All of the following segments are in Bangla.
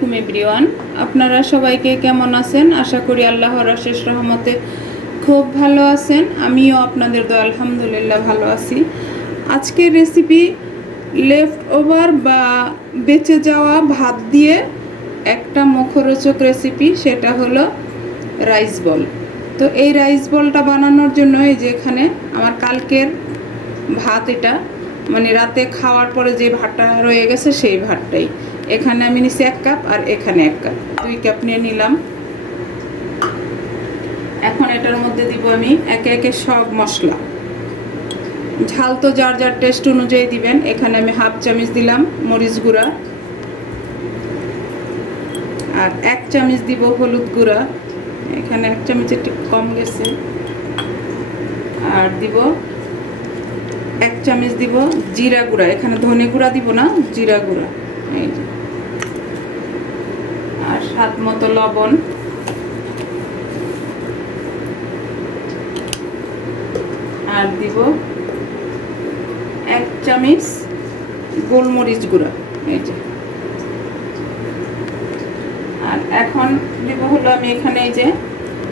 আলাইকুম এভরিওয়ান, আপনারা সবাইকে কেমন আছেন? আশা করি আল্লাহর অশেষ রহমতে খুব ভালো আছেন। আমিও আপনাদের দোয়া আলহামদুলিল্লাহ ভালো আছি। আজকের রেসিপি লেফট ওভার বা বেঁচে যাওয়া ভাত দিয়ে একটা মুখরোচক রেসিপি, সেটা হলো রাইস বল। তো এই রাইস বলটা বানানোর জন্য এই যে এখানে আমার কালকের ভাত, এটা মানে রাতে খাওয়ার পরে যে ভাতটা রয়ে গেছে সেই ভাতটাই এখানে আমি নিছি 1 কাপ, আর এখানে 1 কাপ, 2 কাপ নিয়ে নিলাম। এখন এটার মধ্যে দিব আমি একে একে সব মশলা। ঝাল তো যার যার টেস্ট অনুযায়ী দিবেন। এখানে আমি 1/2 চামচ দিলাম মরিচ গুঁড়া, আর 1 চামচ দিব হলুদ গুঁড়া, এখানে 1 চামচ একটু কম গেছে, আর দিব 1 চামচ দিব জিরা গুঁড়া। এখানে ধনে গুঁড়া দিব না, জিরা গুঁড়া। এই যে, আর স্বাদ মতো লবণ, আর দিব 1 চামচ গোলমরিচ গুঁড়া। এই যে, আর এখন দিব হলো আমি এখানে এই যে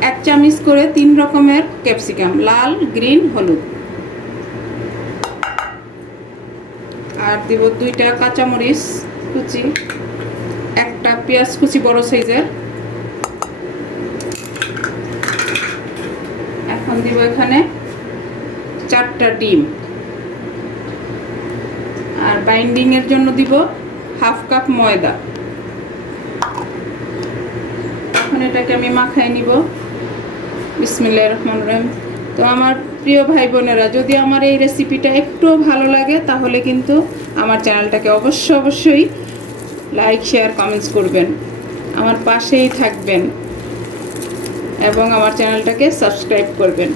1 চামচ করে 3 রকমের ক্যাপসিকাম, লাল, গ্রিন, হলুদ, আর দিব 2টা কাঁচামরিচ কুচি, 1টা পেঁয়াজ কুচি বড় সাইজের। এখন দিব এখানে 4টা ডিম, আর বাইন্ডিং এর জন্য দিব 1/2 কাপ ময়দা। এখন এটাকে আমি মাখাই নিব। বিসমিল্লাহির রহমানির রহিম। তো আমার প্রিয় ভাই বোনেরা, যদি আমার এই রেসিপিটা একটু ভালো লাগে তাহলে কিন্তু আমার চ্যানেলটাকে অবশ্যই লাইক, শেয়ার, কমেন্টস করবেন, আমার পাশেই থাকবেন এবং আমার চ্যানেলটাকে সাবস্ক্রাইব করবেন।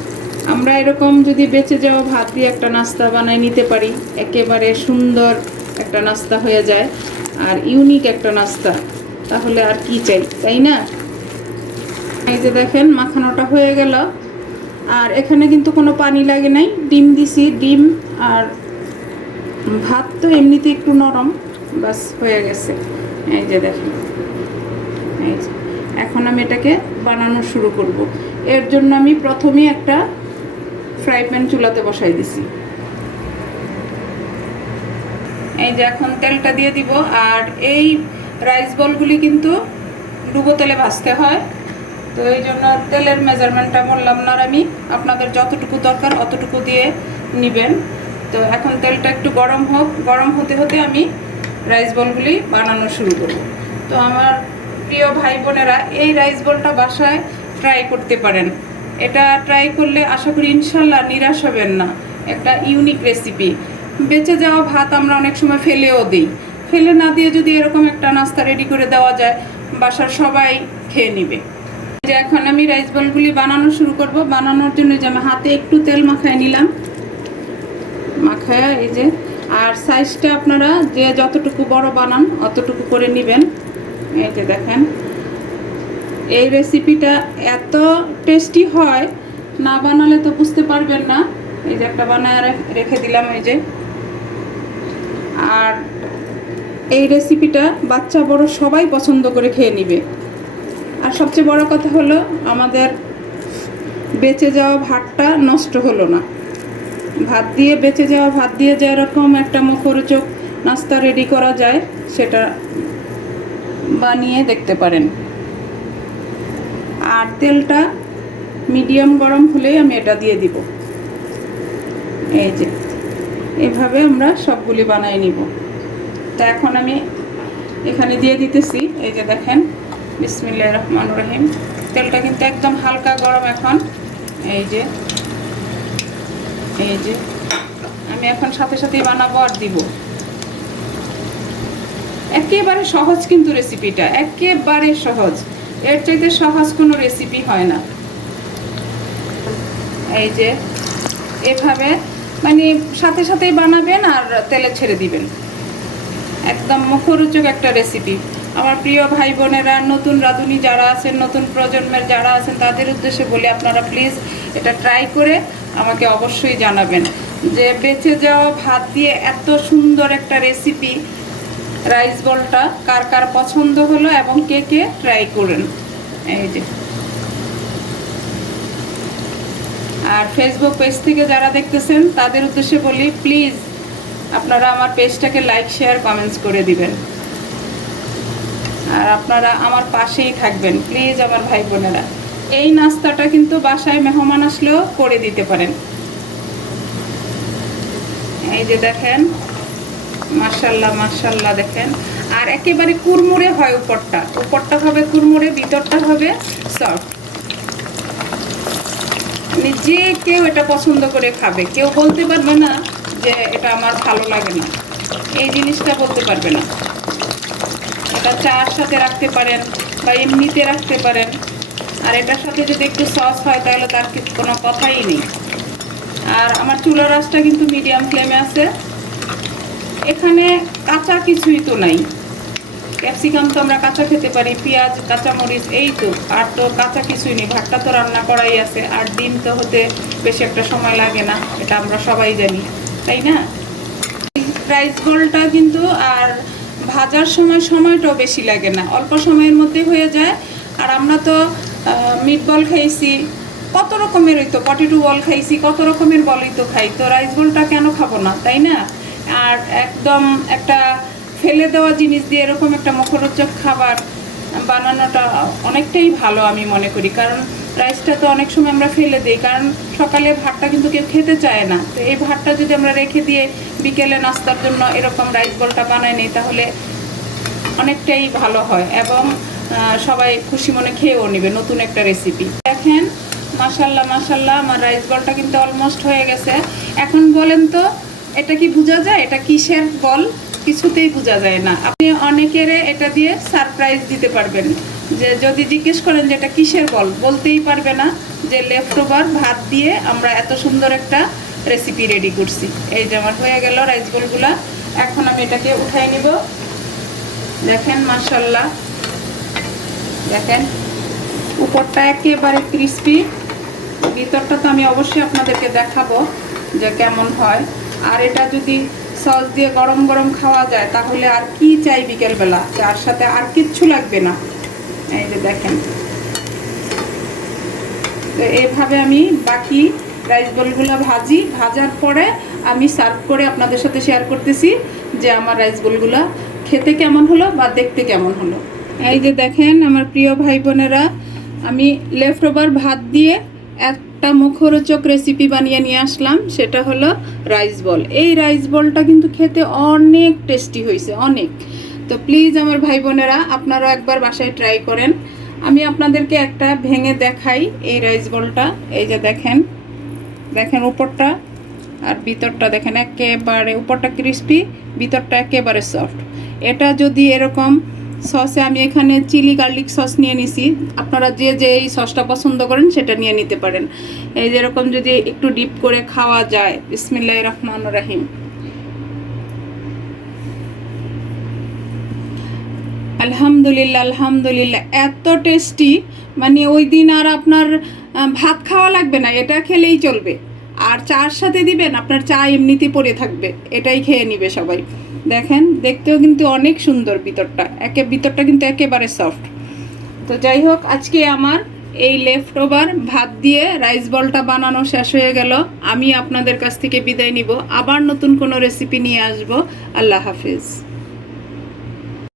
আমরা এরকম যদি বেঁচে যাওয়া ভাত দিয়ে একটা নাস্তা বানাই নিতে পারি, একেবারে সুন্দর একটা নাস্তা হয়ে যায়, আর ইউনিক একটা নাস্তা, তাহলে আর কি চাই, তাই না? এই যে দেখেন মাখানোটা হয়ে গেল, আর এখানে কিন্তু কোনো পানি লাগে নাই, ডিম দিছি, ডিম আর ভাত তো এমনিতে একটু নরম, বাস হয়ে গেছে। এই যে দেখেন, এই যে এখন আমি এটাকে বানানো শুরু করব। এর জন্য আমি প্রথমেই একটা ফ্রাই প্যান চুলাতে বসাই দিছি। এই যে এখন তেলটা দিয়ে দিব, আর এই রাইস বলগুলি কিন্তু ডুবো তেলে ভাজতে হয়, তো এই জন্য তেলের মেজারমেন্টটা বললাম না আমি, আপনাদের যতটুকু দরকার অতটুকু দিয়ে নেবেন। তো এখন তেলটা একটু গরম হোক, গরম হতে হতে আমি রাইস বলগুলি বানানো শুরু করব। তো আমার প্রিয় ভাই বোনেরা, এই রাইস বলটা বাসায় ট্রাই করতে পারেন। এটা ট্রাই করলে আশা করি ইনশাল্লাহ নিরাশ হবেন না। একটা ইউনিক রেসিপি। বেঁচে যাওয়া ভাত আমরা অনেক সময় ফেলেও দিই, ফেলে না দিয়ে যদি এরকম একটা নাস্তা রেডি করে দেওয়া যায়, বাসার সবাই খেয়ে নেবে। যে এখন আমি রাইস বলগুলি বানানো শুরু করব। বানানোর জন্য যে আমি হাতে একটু তেল মাখায় নিলাম, মাখায় এই যে, আর সাইজটা আপনারা যে যতটুকু বড় বানান অতটুকু করে নেবেন। এই যে দেখেন, এই রেসিপিটা এত টেস্টি হয়, না বানালে তো বুঝতে পারবেন না। এই যে একটা বানায় রেখে দিলাম, এই যে। আর এই রেসিপিটা বাচ্চা বড় সবাই পছন্দ করে খেয়ে নেবে। আর সবচেয়ে বড় কথা হলো, আমাদের বেঁচে যাওয়া ভাতটা নষ্ট হলো না। ভাত দিয়ে, বেঁচে যাওয়া ভাত দিয়ে যেরকম একটা মুখরোচক নাস্তা রেডি করা যায়, সেটা বানিয়ে দেখতে পারেন। আর তেলটা মিডিয়াম গরম হলেই আমি এটা দিয়ে দিব। এই যে এভাবে আমরা সবগুলি বানিয়ে নিব। তা এখন আমি এখানে দিয়ে দিতেছি। এই যে দেখেন, বিসমিল্লাহির রহমানির রহিম। তেলটা কিন্তু একদম হালকা গরম এখন। এই যে, এই যে আমি এখন সাথে সাথেই বানাবো আর দিব। একেবারে সহজ কিন্তু রেসিপিটা, একেবারে সহজ। এর চাইতে সহজ কোনো রেসিপি হয় না। এই যে এভাবে মানে সাথে সাথেই বানাবেন আর তেলে ছেড়ে দিবেন। একদম মুখরোচক একটা রেসিপি। আমার প্রিয় ভাই বোনেরা, নতুন রাঁধুনি যারা আছেন, নতুন প্রজন্মের যারা আছেন, তাদের উদ্দেশ্যে বলি, আপনারা প্লিজ এটা ট্রাই করে আমাকে অবশ্যই জানাবেন যে বেঁচে যাওয়া ভাত দিয়ে এত সুন্দর একটা রেসিপি রাইস বলটা কার কার পছন্দ হলো এবং কে কে ট্রাই করেন। এই যে, আর ফেসবুক পেজ থেকে যারা দেখতেছেন তাদের উদ্দেশ্যে বলি, প্লিজ আপনারা আমার পেজটাকে লাইক, শেয়ার, কমেন্টস করে দিবেন। আর আপনারা আমার পাশেই থাকবেন প্লিজ আমার ভাই বোনেরা। এই নাস্তাটা কিন্তু বাসায় মেহমান আসলেও করে দিতে পারেন। এই যে দেখেন, মাশাল্লাহ মাশাল্লাহ, দেখেন। আর একেবারে কুরমুরে হয়, উপরটা হবে কুরমুরে, ভিতরটা হবে সফট। যে কেউ এটা পছন্দ করে খাবে, কেউ বলতে পারবে না যে এটা আমার ভালো লাগে না, এই জিনিসটা বলতে পারবে না। এটা চার সাথে রাখতে পারেন বা এমনিতে রাখতে পারেন। আর এটার সাথে যদি একটু সস হয় তাহলে তার কোনো কথাই নেই। আর আমার চুলার আঁচটা কিন্তু মিডিয়াম ফ্লেমে আছে। এখানে কাঁচা কিছুই তো নাই, ক্যাপসিকাম তো আমরা কাঁচা খেতে পারি, পেঁয়াজ, কাঁচামরিচ, এই তো, আর তো কাঁচা কিছুই নেই। ভাতটা তো রান্না করাই আছে, আর ডিম তো হতে বেশি একটা সময় লাগে না, এটা আমরা সবাই জানি, তাই না? রাইস বলটা কিন্তু আর ভাজার সময়টাও বেশি লাগে না, অল্প সময়ের মধ্যে হয়ে যায়। আর আমরা তো মিট বল খাইছি, কত রকমের, ওই তো পটেটো বল খাইছি, কত রকমের বলই তো খাই, তো রাইস বলটা কেন খাবো না, তাই না? আর একদম একটা ফেলে দেওয়া জিনিস দিয়ে এরকম একটা মুখরোচক খাবার বানানোটা অনেকটাই ভালো আমি মনে করি। কারণ রাইসটা তো অনেক সময় আমরা ফেলে দিই, কারণ সকালে ভাতটা কিন্তু কেউ খেতে চায় না। তো এই ভাতটা যদি আমরা রেখে দিয়ে বিকেলে নাস্তার জন্য এরকম রাইস বলটা বানাই নিই তাহলে অনেকটাই ভালো হয়, এবং সবাই খুশি মনে খেয়েও নেবে, নতুন একটা রেসিপি। দেখেন মাশাল্লাহ মাশাল্লাহ, আমার রাইস বলটা কিন্তু অলমোস্ট হয়ে গেছে। এখন বলেন তো এটা কি বোঝা যায় এটা কিসের বল? কিছুতেই বোঝা যায় না। আপনি অনেকের এটা দিয়ে সারপ্রাইজ দিতে পারবেন, যে যদি জিজ্ঞেস করেন যে এটা কিসের বল, বলতেই পারবে না যে লেফট ওভার ভাত দিয়ে আমরা এত সুন্দর একটা রেসিপি রেডি করছি। এই যে আমার হয়ে গেল রাইস বলগুলা। এখন আমি এটাকে উঠাই নিব। দেখেন মাশাল্লাহ, দেখেন উপরটা একেবারে ক্রিস্পি, ভিতরটা তো আমি অবশ্যই আপনাদেরকে দেখাবো যে কেমন হয়। আর এটা যদি সস দিয়ে গরম গরম খাওয়া যায় তাহলে আর কি চাই বিকেলবেলা, যার সাথে আর কিচ্ছু লাগবে না। এই যে দেখেন, তো এইভাবে আমি বাকি রাইস বলগুলো ভাজার পরে আমি সার্ভ করে আপনাদের সাথে শেয়ার করতেছি যে আমার রাইস বলগুলো খেতে কেমন হলো বা দেখতে কেমন হলো। এই যে দেখেন আমার প্রিয় ভাই বোনেরা, আমি লেফট ওভার ভাত দিয়ে একটা মুখরোচক রেসিপি বানিয়ে নিয়ে আসলাম, সেটা হলো রাইস বল। এই রাইস বলটা কিন্তু খেতে অনেক টেস্টি হয়েছে, অনেক। তো প্লিজ আমার ভাই বোনেরা আপনারা একবার বাসায় ট্রাই করেন। আমি আপনাদেরকে একটা ভেঙে দেখাই এই রাইস বলটা। এই যে দেখেন, দেখেন উপরটা আর ভিতরটা, দেখেন একেবারে উপরটা ক্রিস্পি, ভিতরটা একেবারে সফট। এটা যদি এরকম সসে, আমি এখানে চিলি গার্লিক সস নিয়ে নিছি, আপনারা যে যে এই সসটা পছন্দ করেন সেটা নিয়ে নিতে পারেন। এই যেরকম যদি একটু ডিপ করে খাওয়া যায়, বিসমিল্লাহির রহমানির রহিম। আলহামদুলিল্লাহ আলহামদুলিল্লাহ, এত টেস্টি, মানে ওই দিন আর আপনার ভাত খাওয়া লাগবে না, এটা খেলেই চলবে। আর চার সাথে দিবেন, আপনার চা এমনিতেই পড়ে থাকবে, এটাই খেয়ে নিবে সবাই। দেখেন দেখতেও কিন্তু অনেক সুন্দর, ভিতরটা কিন্তু একেবারে সফট। তো যাই হোক, আজকে আমার এই লেফট ওভার ভাত দিয়ে রাইস বলটা বানানো শেষ হয়ে গেল। আমি আপনাদের কাছ থেকে বিদায় নিব, আবার নতুন কোনো রেসিপি নিয়ে আসবো। আল্লাহ হাফিজ।